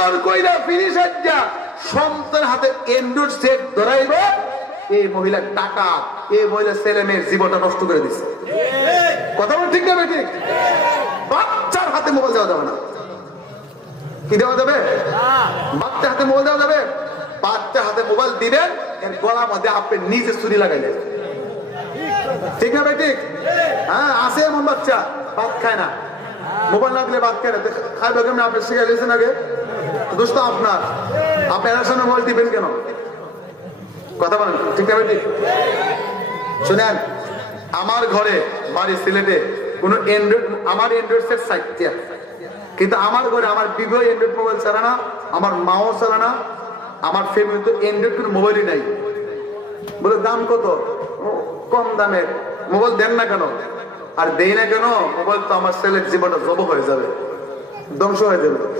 সুন্দর কইরা ফিনিশ আজ্জা সন্তান হাতে এন্ড্রয়েড সেট ধরাইব, এই মহিলা টাকা, এই মহিলা ছেলে মেয়ের জীবনটা নষ্ট করে দিচ্ছে। কথা বল ঠিক না ঠিক? বাচ্চার হাতে মোবাইল দেওয়া যাবে না। কি দেওয়া যাবে? বাচ্চার হাতে মোবাইল দেওয়া যাবে? বাচ্চার হাতে মোবাইল দিবেন, এর গলার মধ্যে আপনি নিজে ছুরি লাগাইলেন। ঠিক না ভাই ঠিক? হ্যাঁ, আছে এমন বাচ্চা ভাত খায় না, মোবাইল না দিলে ভাত খায় না। খাইবে কেমন আপনি শিখে গেছেন আগে? দোষ তো আপনার, আপনি এর সামনে মোবাইল দিবেন কেন? কথা বলেন ঠিক না ভাই ঠিক? শুনেন, আমার ঘরে বাড়ি সিলেটে কোন অ্যান্ড্রয়েড, আমার অ্যান্ড্রয়েড সেট 60টা, কিন্তু আমার ঘরে আমার বিবাহ অ্যান্ড্রয়েড মোবাইল চালা না, আমার মাও চালা না, আমার ফ্যামিলিতে অ্যান্ড্রয়েড কোনো মোবাইলই নাই। বলে দাম কত? কম দামের মোবাইল দেন না কেন? আর দেই না কেন? মোবাইল তো আমার ছেলের জীবনটা জব হয়ে যাবে, ধ্বংস হয়ে যাবে।